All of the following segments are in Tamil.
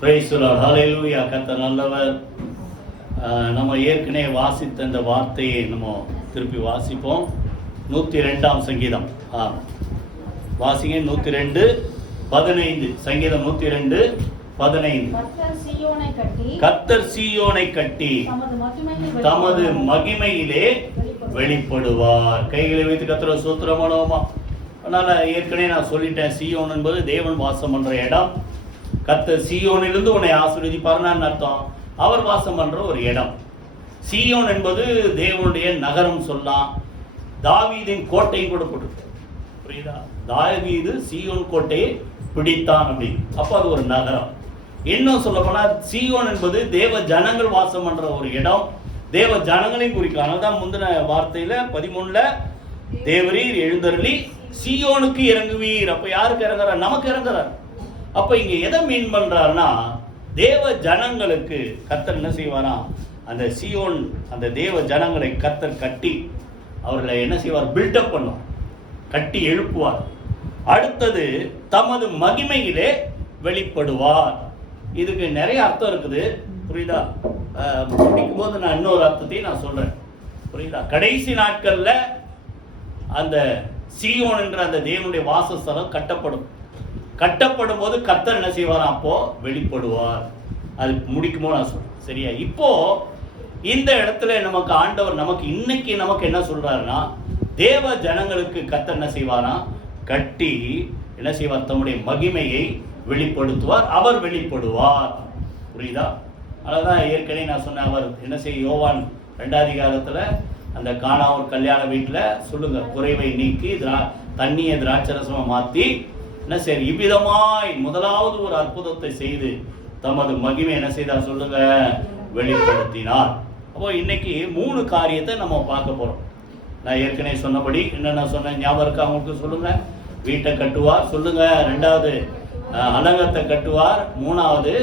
Praise the Lord. ஹல்லேலூயா. கர்த்தர் நல்லவர். நம்ம ஏற்கனவே வாசித்த இந்த வார்த்தையை நம்ம திருப்பி வாசிப்போம். 102ஆம் சங்கீதம் வாசிங்க. 102:15. சங்கீதம் 102:15. கர்த்தர் சீயோனை கட்டி தமது மகிமையிலே வெளிப்படுவார். கைகளை வைத்து கர்த்தரை ஸ்தோத்திரம் பண்ணுவோமா? அதனால ஏற்கனவே நான் சொல்லிட்டேன், சீயோன் என்பது தேவன் வாசம் பண்ற இடம். கர்த்தர் சீயோனிலிருந்து உன்னை ஆசீர்வதிப்பார்னு அர்த்தம். அவர் வாசம் பண்ற ஒரு இடம். சீயோன் என்பது தேவனுடைய நகரம் சொல்லலாம். தாவீதின் கோட்டையும் கூட போட்டு, புரியுதா? தாவீது சீயோன் கோட்டையை பிடித்தான் அப்படி. அப்ப அது ஒரு நகரம். இன்னும் சொல்ல போனா சீயோன் என்பது தேவ ஜனங்கள் வாசம் பண்ற ஒரு இடம். தேவ ஜனங்களையும் குறிக்கலாம். அதனால்தான் முந்தின வார்த்தையில 13ல தேவரீர் எழுந்தருளி சீயோனுக்கு இறங்குவீர். அப்ப யாருக்கு இறங்குறார்? நமக்கு இறங்குறார். அப்ப இங்க எதை மீன் பண்றாருன்னா, தேவ ஜனங்களுக்கு கர்த்தர் என்ன செய்வாராம்? அந்த சீயோன், அந்த தேவ ஜனங்களை கர்த்தர் கட்டி அவர்களை என்ன செய்வார்? பில்டப் பண்ணுவார், கட்டி எழுப்புவார். அடுத்தது தமது மகிமையிலே வெளிப்படுவார். இதுக்கு நிறைய அர்த்தம் இருக்குது, புரியுதா? முடிக்கும் போது நான் இன்னொரு அர்த்தத்தையும் நான் சொல்றேன், புரியுதா? கடைசி நாட்கள்ல அந்த சீயோன் என்ற அந்த தேவனுடைய வாசஸ்தலம் கட்டப்படும் போது கர்த்தர் என்ன செய்வார்? அப்போ வெளிப்படுவார். அது முடிக்குமோ நான் சொல்றேன், சரியா? இப்போ இந்த இடத்துல நமக்கு ஆண்டவர் இன்னைக்கு நமக்கு என்ன சொல்றாருன்னா, தேவ ஜனங்களுக்கு கர்த்தர் என்ன செய்வாரா? கட்டி என்ன செய்வார்? தம்முடைய மகிமையை வெளிப்படுத்துவார். அவர் வெளிப்படுவார், புரியுதா? அதான் ஏற்கனவே நான் சொன்னேன். அவர் என்ன செய்ய, யோவான் 2ஆம் அதிகாரத்துல அந்த கானாவூர் கல்யாண வீட்டுல சொல்லுங்க, குறைவை நீக்கி தண்ணியை திராட்சரசமா மாத்தி என்ன செய்ய, இவ்விதமாய் முதலாவது ஒரு அற்புதத்தை செய்து தமது மகிமை என்ன செய்தார் சொல்லுங்க? வெளிப்படுத்தினார். அப்போ இன்னைக்கு 3 காரியத்தை நம்ம பார்க்க போறோம். நான் ஏற்கனவே சொன்னபடி என்னென்ன சொன்னேன் ஞாபகம் இருக்கா உங்களுக்கு? சொல்லுங்க. வீட்டை கட்டுவார் சொல்லுங்க, 2வது அலங்கத்தை கட்டுவார், 3வது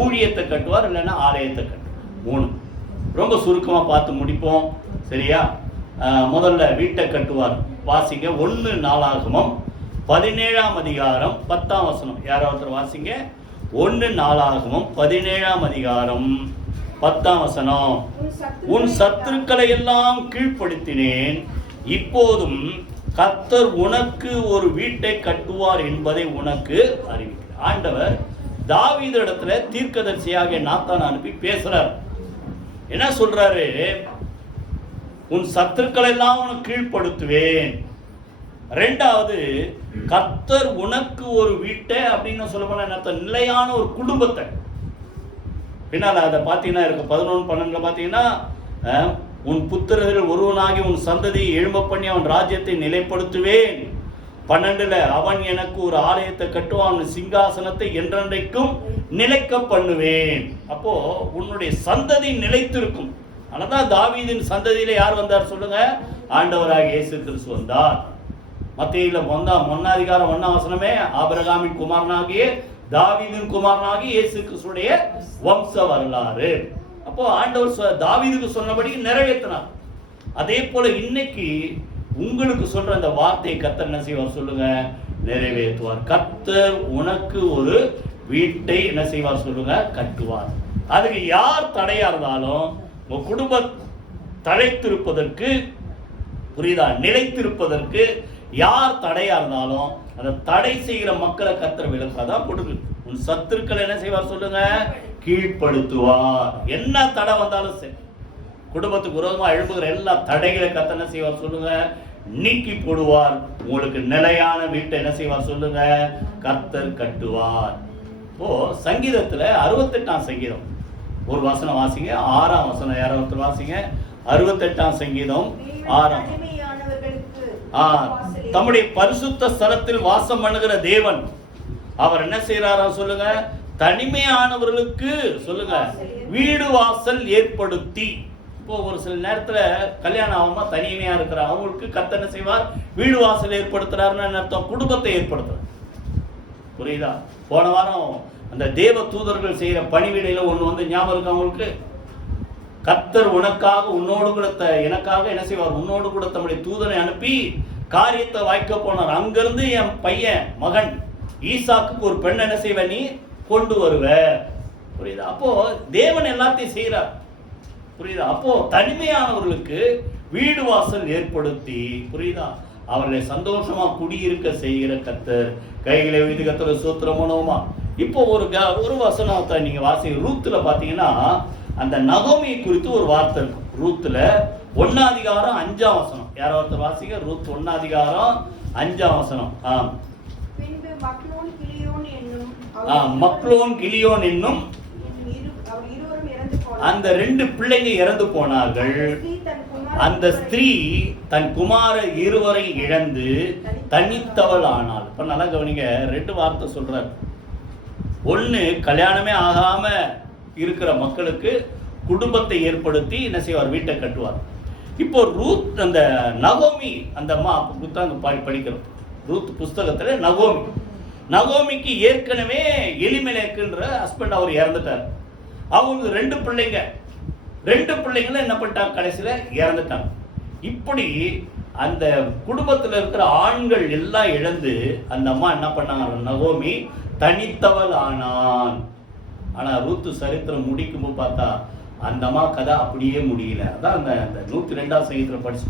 ஊழியத்தை கட்டுவார், இல்லைன்னா ஆலயத்தை கட்டுவார். 3 ரொம்ப சுருக்கமா பார்த்து முடிப்போம், சரியா? முதல்ல வீட்டை கட்டுவார். வாசிங்க 1 நாளாகமம் 17ஆம் அதிகாரம் 10ஆம் வசனம். யாராவது வாசிங்க. 1 நாளாகமம் 17ஆம் அதிகாரம் 10ஆம் வசனம். உன் சத்துருக்களை எல்லாம் கீழ்ப்படுத்தினேன், இப்போதும் கர்த்தர் உனக்கு ஒரு வீட்டை கட்டுவார் என்பதை உனக்கு அறிவிக்கிறார். ஆண்டவர் தாவீது இடத்துல தீர்க்கதரிசியாக நாத்தான் அனுப்பி பேசுறார். என்ன சொல்றாரு? உன் சத்துருக்களை எல்லாம் உனக்கு கீழ்ப்படுத்துவேன். 2வது கர்த்தர் உனக்கு ஒரு வீட்டை அப்படின்னு சொல்ல போனா நிலையான ஒரு குடும்பத்தை. பின்னால அதை பார்த்தீங்கன்னா இருக்கு 11:12 பார்த்தீங்கன்னா, உன் புத்திரர்கள் ஒருவனாகி உன் சந்ததியை எழும்ப பண்ணி அவன் ராஜ்யத்தை நிலைப்படுத்துவேன். 12ல அவன் எனக்கு ஒரு ஆலயத்தை கட்டுவான், அவன் சிங்காசனத்தை என்றென்றைக்கும் நிலைக்க பண்ணுவேன். அப்போ உன்னுடைய சந்ததி நிலைத்திருக்கும். அதனால்தான் தாவீதின் சந்ததியில யார் வந்தார் சொல்லுங்க? ஆண்டவராக இயேசு கிறிஸ்து வந்தார். மத்தேயுல 1ஆம் அதிகாரம் 1ஆம் வசனமே ஆபிரகாமின் குமாரனாகிய தாவீதின் குமாரனாகிய இயேசு கிறிஸ்துடைய வம்ச வரலாறு. அப்போ ஆண்டவர் தாவீதுக்கு சொன்னபடி நிறைவேற்றினார். அதே போல இன்னைக்கு உங்களுக்கு சொல்ற அந்த வார்த்தையை கர்த்தர் என்ன செய்வார் சொல்லுங்க? நிறைவேற்றுவார். கர்த்தர் உனக்கு ஒரு வீட்டை என்ன செய்வார் சொல்லுங்க? கட்டுவார். அதுக்கு யார் தடையா இருந்தாலும், உங்க குடும்ப தழைத்திருப்பதற்கு, புரியுதா, நிலைத்திருப்பதற்கு யார் தடையா இருந்தாலும் அதை தடை செய்கிற மக்களை கர்த்தர் விலக்காதான் கொடுக்கு. உன் சத்துருக்கள் என்ன செய்வார் சொல்லுங்க? கீழ்ப்படுத்துவார். என்ன தடை வந்தாலும் சரி, குடும்பத்துக்கு விரோதமா எழுப்புகிற எல்லா தடைகளை கர்த்தர் என்ன செய்வார் சொல்லுங்க? நீக்கி போடுவார். உங்களுக்கு நிலையான வீட்டை என்ன செய்வார் சொல்லுங்க? கர்த்தர் கட்டுவார். இப்போ சங்கீதத்துல 68ஆம் சங்கீதம் ஒரு வசனம் வாசிங்க. 6ஆம் வசனம். யாராவது வாசிங்க. 68ஆம் சங்கீதம் 6ஆம். தம்முடைய பரிசுத்த ஸ்தலத்தில் வாசம் பண்ணுகிற தேவன் அவர் என்ன செய்யறாரா சொல்லுங்க? தனிமையானவர்களுக்கு சொல்லுங்க வீடு வாசல் ஏற்படுத்தி. இப்போ ஒரு சில நேரத்துல கல்யாணம் ஆகாம தனிமையா இருக்கிற அவங்களுக்கு கர்த்தர் என்ன செய்வார்? வீடு வாசல் ஏற்படுத்துறாருன்னு அர்த்தம், குடும்பத்தை ஏற்படுத்துறார். புரியுதா? போன வாரம் அந்த தேவ தூதர்கள் செய்யற பணிவிடையில ஒண்ணு வந்து ஞாபகம் இருக்கு அவங்களுக்கு? கர்த்தர் உனக்காக உன்னோடு கூட எனக்காக என்ன செய்வார்? உன்னோடு கூட தம்முடைய தூதனை அனுப்பி காரியத்தை வாய்க்க போனார். அங்கிருந்து என் பையன் மகன் ஈசாக்கு ஒரு பெண் என்ன செய்வ நீ கொண்டு வருவ. புரியுதா? அப்போ தேவன் எல்லாத்தையும் செய்யறார். புரியுதா? அப்போ தனிமையானவர்களுக்கு வீடு வாசல் ஏற்படுத்தி, புரியுதா, அவர்களை சந்தோஷமா குடியிருக்க செய்கிற கர்த்தர். கைகளை வைத்து கர்த்தரை ஸ்தோத்திரம் பண்ணுவோமா? இப்போ ஒரு வசனத்தை நீங்க வாசி. ரூத்துல பாத்தீங்கன்னா அந்த நகோமி குறித்து ஒரு வார்த்தை இருக்கும். ரூத்துல 1:5 யாரோ ஒருத்தர் வாசிங்க. ரூத் 1:5 மக்லோன் கிலியோன் என்னும் அந்த 2 பிள்ளைங்க இறந்து போனார்கள். அந்த ஸ்திரீ தன் குமார இருவரை இழந்து தனித்தவள் ஆனாள். இப்ப நல்லா கவனிங்க, 2 வார்த்தை சொல்றார். ஒண்ணு, கல்யாணமே ஆகாம இருக்கிற மக்களுக்கு குடும்பத்தை ஏற்படுத்தி என்ன செய்வார்? வீட்டை கட்டுவார். இப்போ ரூத், அந்த நகோமி, அந்த அம்மா புத்தகம் படிக்கிறோம். ரூத் புஸ்தகத்துல நகோமிக்கு ஏற்கனவே எலிமெலேக்குன்ற ஹஸ்பண்ட் அவர் இறந்துட்டார். அவங்களுக்கு 2 பிள்ளைங்க. 2 பிள்ளைங்களும் என்ன பண்ணிட்டாங்க? கடைசியில இறந்துட்டாங்க. இப்படி அந்த குடும்பத்தில் இருக்கிற ஆண்கள் எல்லாம் இழந்து அந்த அம்மா என்ன பண்ணாங்க? நகோமி தனித்தவள் ஆனான். ஆனா ரூத்து சரித்திரம் முடிக்கும்போது பார்த்தா அந்த அம்மா கதை அப்படியே முடியல. அதான் அந்த 102 படிச்சு.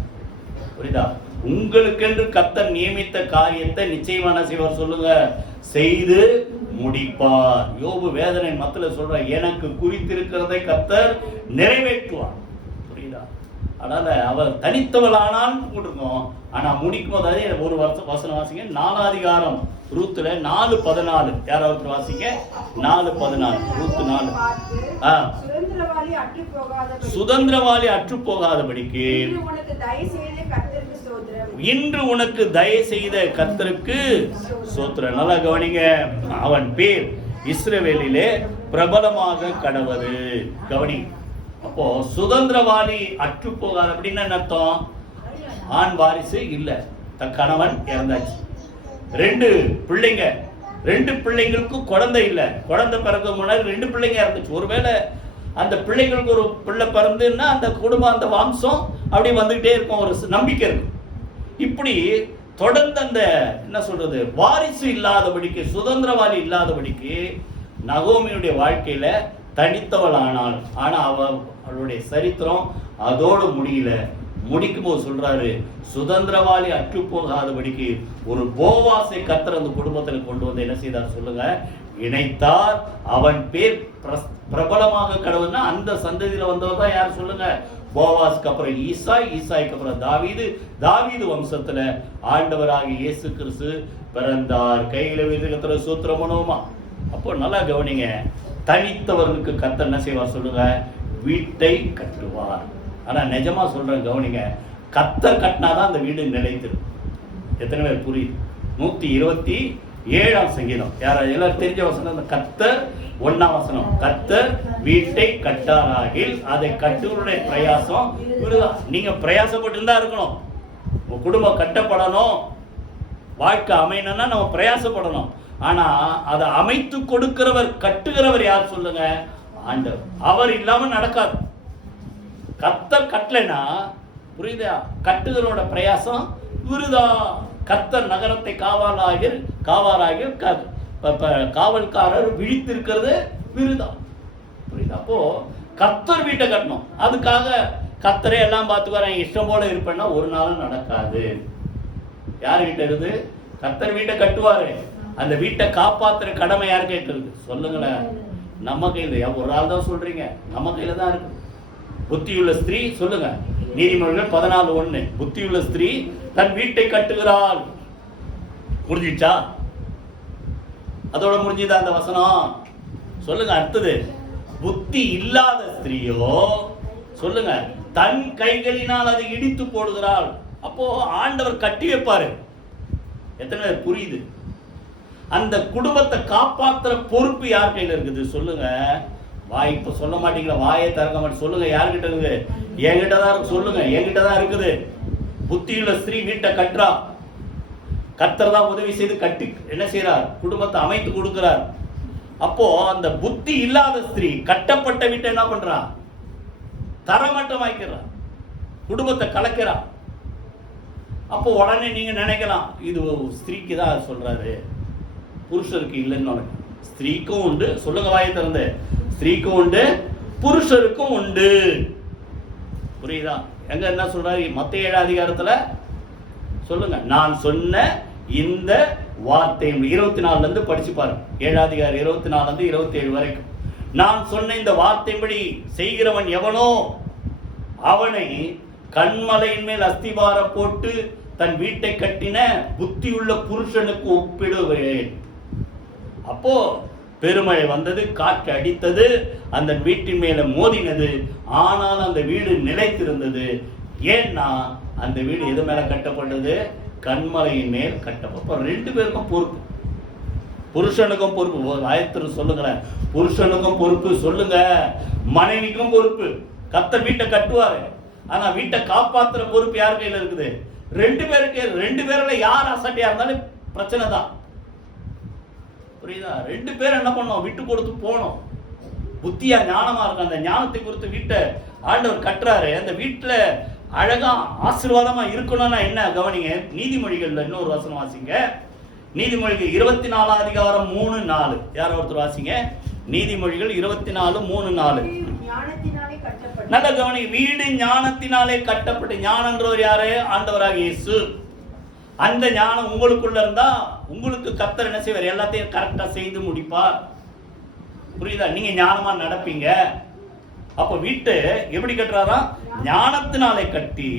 புரியுதா? உங்களுக்கென்று கர்த்தர் நியமித்த காரியத்தை நிச்சயமான செய்வார். சொல்லுங்க, செய்து முடிப்பார். யோபு வேதனை மத்தில சொல்ற, எனக்கு குறித்திருக்கிறதை கர்த்தர் நிறைவேற்றுவார். புரியுதா? அதனால அவர் தனித்தவள் ஆனான்னு போட்டிருக்கோம். ஆனா முடிக்கும் போது அதே ஒரு வசனம் வாசிங்க. 4 ரூத்துல 4:14 யாராவது வாசிங்க. 4:14 ரூத் 4. சுதந்திரவாளி அற்று போகாதபடிக்கு இன்று உனக்கு தயை செய்த கர்த்தருக்கு ஸ்தோத்திரம். நல்லா கவனிங்க, அவன் பேர் இஸ்ரவேலிலே பிரபலமாக கடவது. கவனி. அப்போ சுதந்திரவாளி அற்று போகாத அப்படின்னா என்ன அர்த்தம்? ஆண் வாரிசு இல்ல, தன் கணவன் இறந்தாச்சு. 2 பிள்ளைங்க, 2 பிள்ளைங்களுக்கும் குழந்தை இல்ல. குழந்தை பிறக்க முன்னாடி 2 பிள்ளைங்க இறந்துச்சு. ஒருவேளை அந்த பிள்ளைங்களுக்கு ஒரு பிள்ளை பிறந்துன்னா அந்த குடும்பம், அந்த வம்சம் அப்படி வந்துகிட்டே இருக்கும், ஒரு நம்பிக்கை இருக்கும். இப்படி தொடர்ந்து அந்த என்ன சொல்றது, வாரிசு இல்லாதபடிக்கு, சுதந்திரவாளி இல்லாதபடிக்கு நகோமியுடைய வாழ்க்கையில தனித்தவள் ஆனாள். ஆனா அவளுடைய சரித்திரம் அதோடு முடியல. முடிக்கும் போது சொல்றாரு, சுதந்திரவாளி அற்று போகாதபடிக்கு ஒரு போவாசை கர்த்தர் அந்த குடும்பத்தில் கொண்டு வந்து என்ன செய்தார்? சொல்லுங்க, இணைத்தார். அவன் பேர் பிரபலமாக கடவுள்னா அந்த சந்ததியில வந்தவர் தான் யார்? சொல்லுங்க, போவாஸ்க்கு அப்புறம் ஈசாய்க்கு அப்புறம் தாவீது வம்சத்துல ஆண்டவராகிய இயேசு கிறிஸ்து பிறந்தார். கையில வைத்து கர்த்தரை ஸ்தோத்திரம் பண்ணுவோமா? அப்போ நல்லா கவனிங்க, தனித்தவர்களுக்கு கர்த்தர் என்ன செய்வார்? சொல்லுங்க, வீட்டை கட்டுவார். ஆனா நிஜமா சொல்றேன், கவனிங்க, கர்த்தர் கட்டினாதான் அந்த வீடு நிலைத்திருக்கும். எத்தனை பேர் புரியுது? 127 யாராவது எல்லாரும் தெரிஞ்ச வசனம். அந்த கர்த்தர் 1 கர்த்தர் வீட்டை கட்டாராகில் அதை கட்டுவருடைய பிரயாசம் இவருதான். நீங்க பிரயாசப்பட்டு தான் இருக்கணும். உங்க குடும்பம் கட்டப்படணும், வாழ்க்கை அமையணும்னா நம்ம பிரயாசப்படணும். ஆனா அதை அமைத்து கொடுக்கிறவர், கட்டுகிறவர் யார்? சொல்லுங்க, ஆண்டவர். அவர் இல்லாம நடக்காது. கர்த்தர் கட்டலைனா, புரியுதா, கட்டுகிறோட பிரயாசம் விருதா. கர்த்தர் நகரத்தை காவல்காரர் விழித்திருக்கிறது விருதா. புரியுதா? அப்போ கர்த்தர் வீட்டை கட்டணும். அதுக்காக கர்த்தரே எல்லாம் பார்த்துக்குவார், இஷ்டம் போல இருப்பேன்னா ஒரு நாளும் நடக்காது. யார் கிட்ட இருந்து? கர்த்தர் வீட்டை கட்டுவாரு. அந்த வீட்டை காப்பாத்துற கடமை யார் கிட்ட இருக்கு? சொல்லுங்களேன். நம்ம கையில. ஒரு ஆள் தான் சொல்றீங்க, நம்ம கையில தான் இருக்கு. புத்தியுள்ள ஸ்திரீ, சொல்லுங்க, நீதிமொழிகள் 14:1. புத்தியுள்ள ஸ்திரீ தன் வீட்டை கட்டுகிறாள். முடிஞ்சிச்சா? அதோட முடிஞ்சுதா அந்த வசனம்? சொல்லுங்க. அடுத்தது, புத்தி இல்லாத ஸ்திரீயோ சொல்லுங்க, தன் கைகளினால் அதை இடித்து போடுகிறாள். அப்போ ஆண்டவர் கட்டி வைப்பாரு. எத்தனை பேர் புரியுது? அந்த குடும்பத்தை காப்பாற்றுற பொறுப்பு யார் கையில இருக்குது? சொல்லுங்க. வாய் இப்ப சொல்ல மாட்டீங்களா? வாயை திறக்க மாட்டேன். சொல்லுங்க, யார்கிட்ட இருக்குது? என்கிட்ட தான் இருக்கு. சொல்லுங்க, என்கிட்ட தான் இருக்குது. புத்தியுள்ள ஸ்திரீ வீட்டை கட்டுறா. கர்த்தர் தான் உதவி செய்து கட்டி என்ன செய்யறார்? குடும்பத்தை அமைத்து கொடுக்கிறார். அப்போ அந்த புத்தி இல்லாத ஸ்திரீ கட்டப்பட்ட வீட்டை என்ன பண்றா? தரமட்டம் வாய்க்கிறா, குடும்பத்தை கலக்கிறா. அப்போ உடனே நீங்க நினைக்கலாம், இது ஸ்திரீக்கு தான் சொல்றாரு, புருஷருக்கு இல்லைன்னு. ஸ்திரீக்கும் உண்டு, சொல்லுங்க வாயை திறந்து, ஸ்திரீக்கும் உண்டு, புருஷருக்கும் உண்டு. புரியுதா? எங்க என்ன சொல்றாரு மத்தேயு 7 அதிகாரத்துல? சொல்லுங்க, நான் சொன்ன இந்த வார்த்தை 24 இருந்து படிச்சு பாருங்க. 7 அதிகாரம் 24 இருந்து 27 வரைக்கும். நான் சொன்ன இந்த வார்த்தையின்படி செய்கிறவன் எவனோ அவனை கண்மலையின் மேல் அஸ்திவாரம் போட்டு தன் வீட்டை கட்டின புத்தியுள்ள புருஷனுக்கு ஒப்பிடுவேன். அப்போ பெருமழை வந்தது, காற்று அடித்தது, அந்த வீட்டின் மேல மோதினது, ஆனால் அந்த வீடு நிலைத்திருந்தது. ஏன்னா அந்த வீடு எது மேல கட்டப்பட்டது? கண்மலையின் மேல் கட்டப்பட்ட. 2 பேருக்கும் பொறுப்பு, புருஷனுக்கும் பொறுப்பு. ஆயத்தர் சொல்லுங்களேன், புருஷனுக்கும் பொறுப்பு சொல்லுங்க, மனைவிக்கும் பொறுப்பு. கர்த்தர் வீட்டை கட்டுவாரு, ஆனா வீட்டை காப்பாத்துற பொறுப்பு யார் கையில இருக்குது? 2 பேருக்கு. 2 பேர்ல யார் அசட்டையா இருந்தாலும் பிரச்சனை தான். புரியுதா? 2 பேர் என்ன பண்ணோம்? விட்டு கொடுத்து போனோம். புத்தியா ஞானமா இருக்கும். அந்த ஞானத்தை குறித்து வீட்டை ஆண்டவர் கட்டுறாரு. அந்த வீட்டுல அழகா ஆசீர்வாதமா இருக்கணும்னா என்ன கவனிங்க. நீதிமொழிகள்ல இன்னொரு வசனம் வாசிங்க. நீதிமொழிகள் 24 அதிகாரம் 3-4. யாரோ ஒருத்தர் வாசிங்க. நீதிமொழிகள் 24:3-4. நல்ல கவனி. வீடு ஞானத்தினாலே கட்டப்பட்டு. ஞானன்றவர் யாரு? ஆண்டவராக இயேசு. அந்த ஞானம் உங்களுக்குள்ள இருந்தா உங்களுக்கு கர்த்தர் என்ன செய்வார்? எல்லாத்தையும் கரெக்டா செய்து முடிப்பார். புரியுதா? நீங்க ஞானமா நடப்பீங்க. அப்ப வீட்டை எப்படி கட்டுறாரா? ஞானத்தினாலே கட்டி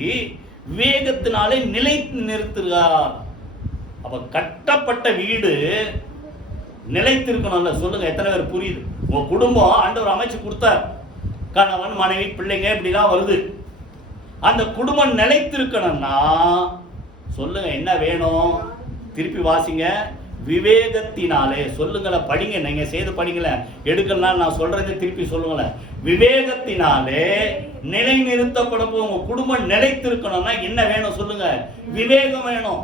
விவேகத்தினாலே நிலைத்து நிறுத்துகிறார். அப்ப கட்டப்பட்ட வீடு நிலைத்திருக்கணும்ல. சொல்லுங்க, எத்தனை பேர் புரியுது? உங்க குடும்பம் ஆண்டவர் அமைச்சு கொடுத்தார். கணவன் மனைவி பிள்ளைங்க இப்படிதான் வருது. அந்த குடும்பம் நிலைத்திருக்கணும்னா சொல்லுங்க என்ன வேணும்? திருப்பி வாசிங்க. விவேகத்தினாலே. சொல்லுங்களேன், படிங்க. நீங்க செய்து படிங்கள, எடுக்கலாம். நான் சொல்றதை திருப்பி சொல்லுங்களேன். விவேகத்தினாலே நிலை நிறுத்தப்படும். உங்க குடும்பம் நிலைத்திருக்கணும்னா என்ன வேணும்? சொல்லுங்க. விவேகம் வேணும்,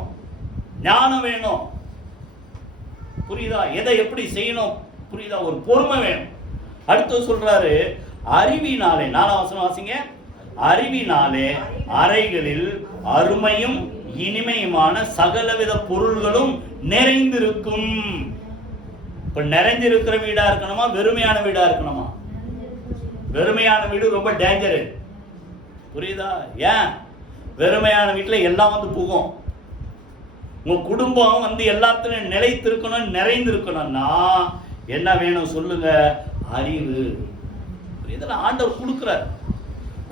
ஞானம் வேணும். புரியுதா? எதை எப்படி செய்யணும் புரியுதா? ஒரு பொறுமை வேணும். அடுத்து சொல்றாரு அறிவினாலே. 4ஆம் வசனம் வாசிங்க. அறிவினாலே அறைகளில் அருமையும் இனிமையுமான சகலவித பொருள்களும் நிறைந்திருக்கும். இப்ப நிறைஞ்சிருக்கிற வீடா இருக்கணுமா? வெறுமையான வீடா இருக்கணுமா? வெறுமையான வீடு ரொம்ப டேஞ்சரு. புரியுதா? ஏன்? வெறுமையான வீட்டுல எல்லாம் வந்து புகும். உங்க குடும்பம் வந்து எல்லாத்துலயும் நிலைத்திருக்கணும், நிறைந்திருக்கணும்னா என்ன வேணும்? சொல்லுங்க. அறிவு. இதெல்லாம் ஆண்டவர் கொடுக்கிறார்.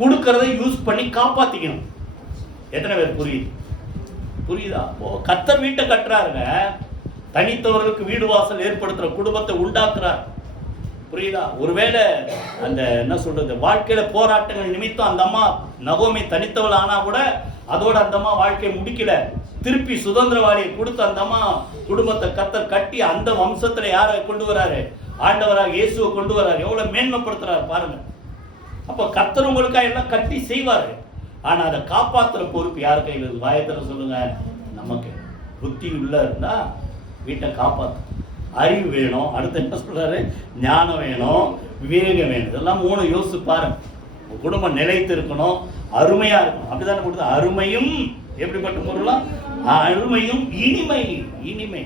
கொடுக்கறத யூஸ் பண்ணி காப்பாத்திக்கணும். எத்தனை பேர் புரியுது? புரியுதா? கர்த்தர் வீட்டை கட்டுறாருங்க. தனித்தவர்களுக்கு வீடு வாசல் ஏற்படுத்துற, குடும்பத்தை உண்டாக்குறார். புரியுதா? ஒருவேளை அந்த என்ன சொல்றது, வாழ்க்கையில போராட்டங்கள் நிமித்தம் அந்த அம்மா நகோமி தனித்தவள் ஆனா கூட அதோட அந்த அம்மா வாழ்க்கையை முடிக்கல. திருப்பி சுதந்திரவாளியை கொடுத்து அந்த அம்மா குடும்பத்தை கர்த்தர் கட்டி அந்த வம்சத்துல யாரை கொண்டு வராரு? ஆண்டவராக இயேசுவை கொண்டு வராரு. எவ்வளவு மேன்மைப்படுத்துறாரு பாருங்க. அப்ப கர்த்தர் உங்களுக்காக எல்லாம் கட்டி செய்வாரு. ஆனா அதை காப்பாத்துற பொறுப்பு யார் கையில் இருக்கு? வாயத்திர சொல்லுங்க. நமக்கு புத்தி உள்ள இருந்தா வீட்டை காப்பாத்து. அறிவு வேணும். அடுத்து என்ன சொல்றாரு? ஞானம் வேணும், விவேகம் வேணும். இதெல்லாம் 3 யோசிச்சு பாருங்க. குடும்பம் நிலைத்து இருக்கணும், அருமையா இருக்கணும். அப்படித்தானே கொடுத்த அருமையும் எப்படிப்பட்ட பொருளாம்? அருமையும் இனிமை. இனிமை.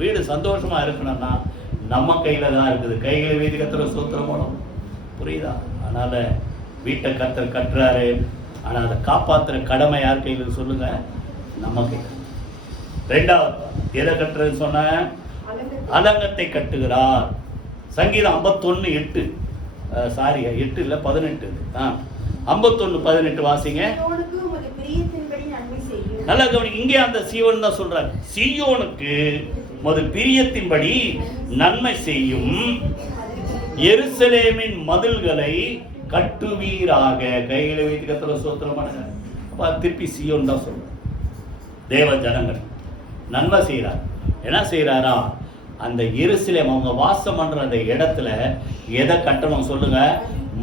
வீடு சந்தோஷமா இருக்கணும்னா நம்ம கையில தான் இருக்குது. கைகளை வீதி கத்துற சூத்திரம் போனோம். புரியுதா? அதனால வீட்டை கர்த்தர் கட்டுறாரு. ஆனா அதை காப்பாத்துற கடமை யார் கையில்? சொல்லுங்க. நம்ம கையில். 2வது எதை கட்டுறதுன்னு சொன்ன? அலங்கத்தை கட்டுகிறார். சங்கீதம் 51:8. சாரி 8 இல்ல 18. 51:18 வாசிங்க. நல்லா கவனிங்க. இங்கே அந்த சீயோன் தான் சொல்றாரு. சீயோனுக்கு மது பிரியத்தின்படி நன்மை செய்யும், எருசலேமின் மதில்களை கட்டுவீராக. கைகளை வைத்து கர்த்தரை ஸ்தோத்திரம் பண்ணுங்க. அப்ப திருப்பி சீயோன் தான் சொல்ற. தேவ ஜனங்கள் நன்மை செய்யறார். என்ன செய்யறாரா? அந்த எருசலேம் அவங்க வாசம் பண்ற அந்த இடத்துல எதை கட்டணும்? சொல்லுங்க.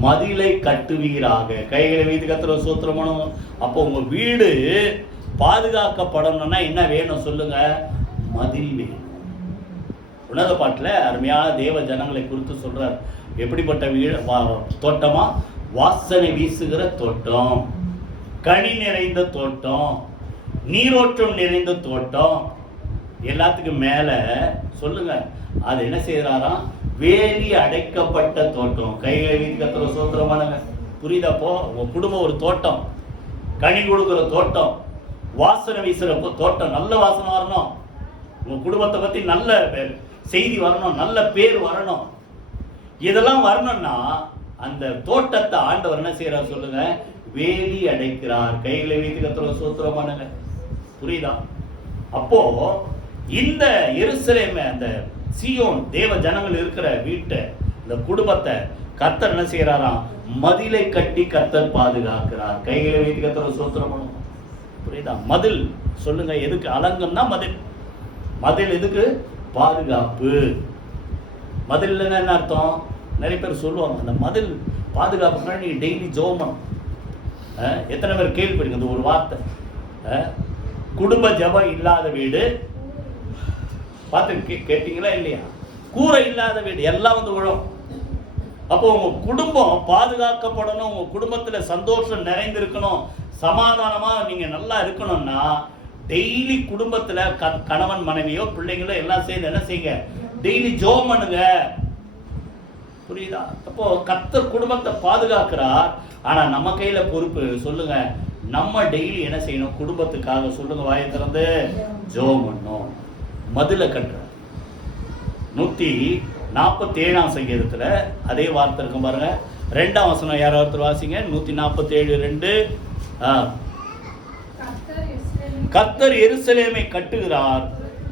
மதிலை கட்டுவீராக. கைகளை வைத்து கர்த்தரை ஸ்தோத்திரம் பண்ணணும். அப்போ உங்க வீடு பாதுகாக்கப்படணும்னா என்ன வேணும்? சொல்லுங்க. மதில் வேணும். உணர்ந்த பாட்டில் அருமையான தேவ ஜனங்களை குறித்து சொல்றார். எப்படிப்பட்ட வீடு? தோட்டமா? வாசனை வீசுகிற தோட்டம், கனி நிறைந்த தோட்டம், நீரோட்டம் நிறைந்த தோட்டம். எல்லாத்துக்கும் மேல சொல்லுங்க, அது என்ன செய்யறாராம்? வேலி அடைக்கப்பட்ட தோட்டம். கைகளை வீட்டுக்கிற சோத்திரமானங்க. புரியுதாப்போ? உங்க குடும்பம் ஒரு தோட்டம், கனி கொடுக்குற தோட்டம், வாசனை வீசுற தோட்டம். நல்ல வாசனை வரணும், உங்க குடும்பத்தை பத்தி நல்ல செய்தி வரணும், நல்ல பேர் வரணும். இதெல்லாம் வரணும்னா அந்த தோட்டத்தை ஆண்டவர் என்ன செய்யறார் சொல்லுங்க? வேலி அடைக்கிறார். கைகளை வீட்டுக்கிற சோத்திரமானங்க. புரியுதா? அப்போ இந்த எருசலேமை, அந்த சீயோன் தேவ ஜனங்கள் இருக்கிற வீட்டை, இந்த குடும்பத்தை கர்த்தர் என்ன செய்யறாராம்? மதிலை கட்டி கர்த்தர் பாதுகாக்கிறார். கைகளை வைத்து கர்த்தர் சோத்திரம் பண்ணும். புரியுதா? மதில் சொல்லுங்க, எதுக்கு? அலங்கம்னா மதில். மதில் எதுக்கு? பாதுகாப்பு. மதில் என்ன அர்த்தம்? நிறைய பேர் சொல்லுவாங்க, அந்த மதில் பாதுகாப்புனா நீ டெய்லி ஜெபம். எத்தனை பேர் கேள்விப்படுங்க இந்த ஒரு வார்த்தை? குடும்ப ஜெபம் இல்லாத வீடு பார்த்து கேட்டீங்களா இல்லையா? கூரை இல்லாத வீடு எல்லாம் வந்து விழும். அப்போ உங்க குடும்பம் பாதுகாக்கப்படணும், உங்க குடும்பத்துல சந்தோஷம் நிறைந்திருக்கணும், சமாதானமா நீங்க நல்லா இருக்கணும்னா டெய்லி குடும்பத்துல கணவன் மனைவியோ பிள்ளைங்களோ எல்லாம் சேர்ந்து என்ன செய்யுங்க? டெய்லி ஜெபம் பண்ணுங்க. புரியுதா? அப்போ கர்த்தர் குடும்பத்தை பாதுகாக்கிறார். ஆனா நம்ம கையில பொறுப்பு. சொல்லுங்க, நம்ம டெய்லி என்ன செய்யணும்? குடும்பத்துக்காக சொல்லுங்க, வாயை திறந்து ஜெபம் பண்ணணும். மதுல கட்டுற 147 சங்கீதத்துல அதே வார்த்தை இருக்கும் பாருங்க. 2ஆம் வசனம் யாராவது வாசிங்க. 147:2. கர்த்தர் எருசலேமை கட்டுகிறார்,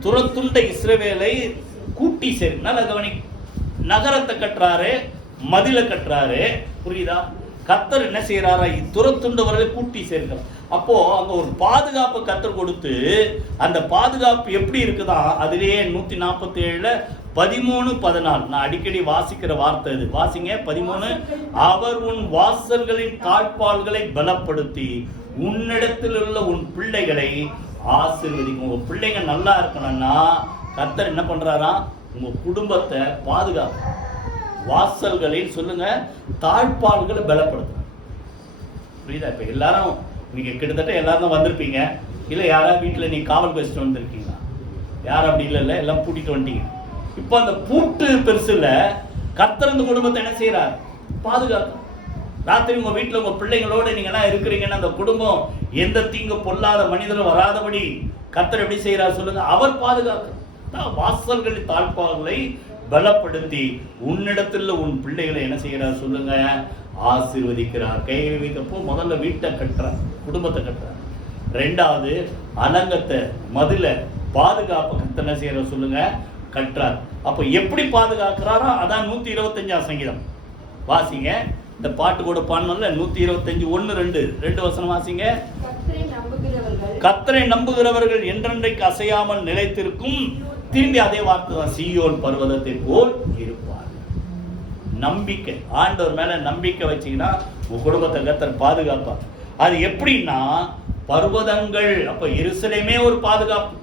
துரத்துண்ட இஸ்ரவேலை கூட்டி சேர். நல்ல கவனி, நகரத்தை கட்டுறாரு, மதில கட்டுறாரு. புரியுதா? கர்த்தர் என்ன செய்யறாரா? துரத்துண்டவர்களை கூட்டி சேர்க்கிறார். அப்போ அங்க ஒரு பாதுகாப்பு கர்த்தர் கொடுத்து, அந்த பாதுகாப்பு எப்படி இருக்குதா? அதிலேயே 147 13-14 நான் அடிக்கடி வாசிக்கிற வார்த்தை இது. வாசிங்க 13. அவர் உன் வாசல்களின் தாழ்பால்களை பலப்படுத்தி உன்னிடத்தில் உள்ள உன் பிள்ளைகளை ஆசீர்வதிக்கும். உங்க பிள்ளைங்க நல்லா இருக்கணும்னா கர்த்தர் என்ன பண்றாரா? உங்க குடும்பத்தை பாதுகாப்பு. வாசல்களில் சொல்லுங்க, தாழ்பால்களை பலப்படுத்தும். புரியுதா? இப்ப எல்லாரும் நீங்க கிட்டத்தட்ட எல்லாரும் தான் வந்திருப்பீங்க. இல்ல யாராவது வீட்டுல நீ காவல் பேசிட்டு வந்திருக்கீங்களா? யாரும் அப்படி இல்ல, எல்லாம் பூட்டிட்டு வந்துட்டீங்க. இப்ப அந்த பூட்டு பெருசு இல்ல, கர்த்தர் இந்த குடும்பத்தை என்ன செய்யறார்? பாதுகாக்கும். ராத்திரி உங்க வீட்டுல உங்க பிள்ளைங்களோட நீங்க எல்லாம் இருக்கிறீங்கன்னா அந்த குடும்பம் எந்த தீங்கு பொல்லாத மனிதரும் வராதபடி கர்த்தர் எப்படி செய்யறார் சொல்லுங்க? அவர் பாதுகாக்கும். வாசல்களின் தாழ்பால்களை பலப்படுத்தி உன்னிடத்தில் உன் பிள்ளைகளை என்ன செய்யறார் சொல்லுங்க? ஆசீர்வதிக்கிறார். கையை வைக்கப்போ முதல்ல வீட்டை கட்டுறார், குடும்பத்தை கட்டுறார். 2வது அலங்கத்தை, மதுல பாதுகாப்பு கர்த்தர் என்ன செய்யறார் சொல்லுங்க? கட்டுறார். அப்ப எப்படி பாதுகாக்கிறாரோ அதான் 125ஆம் சங்கீதம். வாசிங்க, இந்த பாட்டு கூட பாடணும்ல. 125:1-2 வசனம் வாசிங்க. கர்த்தரை நம்புகிறவர்கள் என்றென்றைக்கு அசையாமல் நிலைத்திருக்கும். திரும்பி அதே வார்த்தை தான், சீயோன் பர்வதத்தை போல் இருப்பார். நம்பிக்கை, ஆண்டவர் மேல நம்பிக்கை வச்சீங்கன்னா உங்க குடும்பத்தை கர்த்தர் பாதுகாப்பார். அது எப்படின்னா பர்வதங்கள். அப்ப எருசலேமே ஒரு பாதுகாப்பு.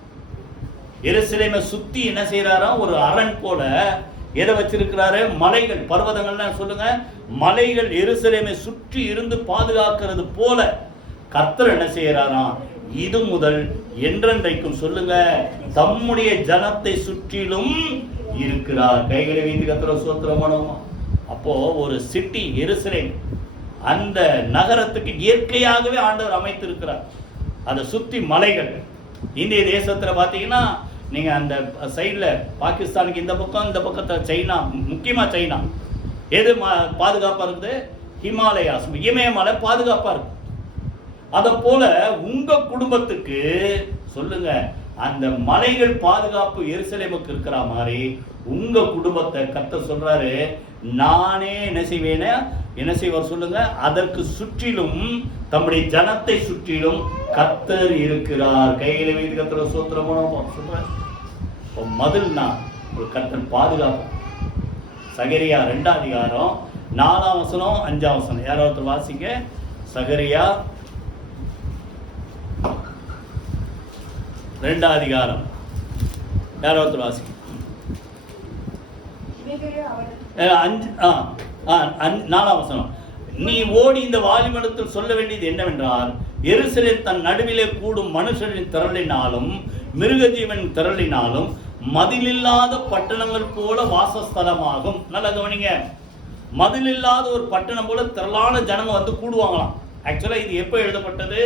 எருசலேமை சுத்தி என்ன செய்யறாரா? ஒரு அரண் போல எதை வச்சிருக்கிறாரு? மலைகள், பர்வதங்கள்னா சொல்லுங்க, மலைகள் எருசலேமை சுற்றி இருந்து பாதுகாக்கிறது போல கர்த்தர் என்ன செய்யறாராம்? இது முதல் என்றென்றைக்கும் சொல்லுங்க, தம்முடைய ஜனத்தை சுற்றிலும் இருக்கிறார். கைகளை வைத்து கர்த்தர் ஸ்தோத்திரம் பண்ணுவோம். அப்போ ஒரு சிட்டி எருசலேம், அந்த நகரத்துக்கு இயற்கையாகவே ஆண்டவர் அமைத்திருக்கிறார். அதை சுத்தி மலைகள். இந்திய தேசத்துல பாத்தீங்கன்னா நீங்க அந்த சைட்ல பாகிஸ்தானுக்கு இந்த பக்கம், இந்த பக்கத்தை சைனா, முக்கியமா சைனா எது பாதுகாப்பா இருக்குது? ஹிமாலயாஸ், இமயமலை பாதுகாப்பா இருக்கு. அத போல உங்க குடும்பத்துக்கு சொல்லுங்க, அந்த மலைகள் பாதுகாப்பு எருசலேமுக்கு இருக்கிற மாதிரி உங்க குடும்பத்தை கர்த்தர் சொல்றாரு, நானே என்ன செய்வேனே, என்ன செய்வார் சொல்லுங்க? அதற்கு சுற்றிலும், தம்முடைய ஜனத்தை சுற்றிலும் கர்த்தர் இருக்கிறார். கையில வைத்து கர்த்தர் ஸ்தோத்திரம் சொல்றார். மதில்னா ஒரு கர்த்தர் பாதுகாப்பு. சகரியா 2ஆம் அதிகாரம் 4ஆம் வசனம் 5ஆம் வசனம் யாராவது வாசிங்க. சகரியா 2ஆம் அதிகாரம் யாராவது வாசிங்க. 4ஆம் வசனம். நீ ஓடி இந்த வாலிபனிடத்தில் சொல்ல வேண்டியது என்னவென்றால், எருசலேம் தன் நடுவிலே கூடும் மனுஷரின் திரளினாலும் மிருக ஜீவன் திரளினாலும் மதிலில்லாத பட்டணங்கள் போல வாசஸ்தலமாகும். நல்லா கவனிங்க, மதிலில்லாத ஒரு பட்டணம் போல திரளான ஜனங்க வந்து கூடுவாங்களாம். ஆக்சுவலா இது எப்போ எழுதப்பட்டது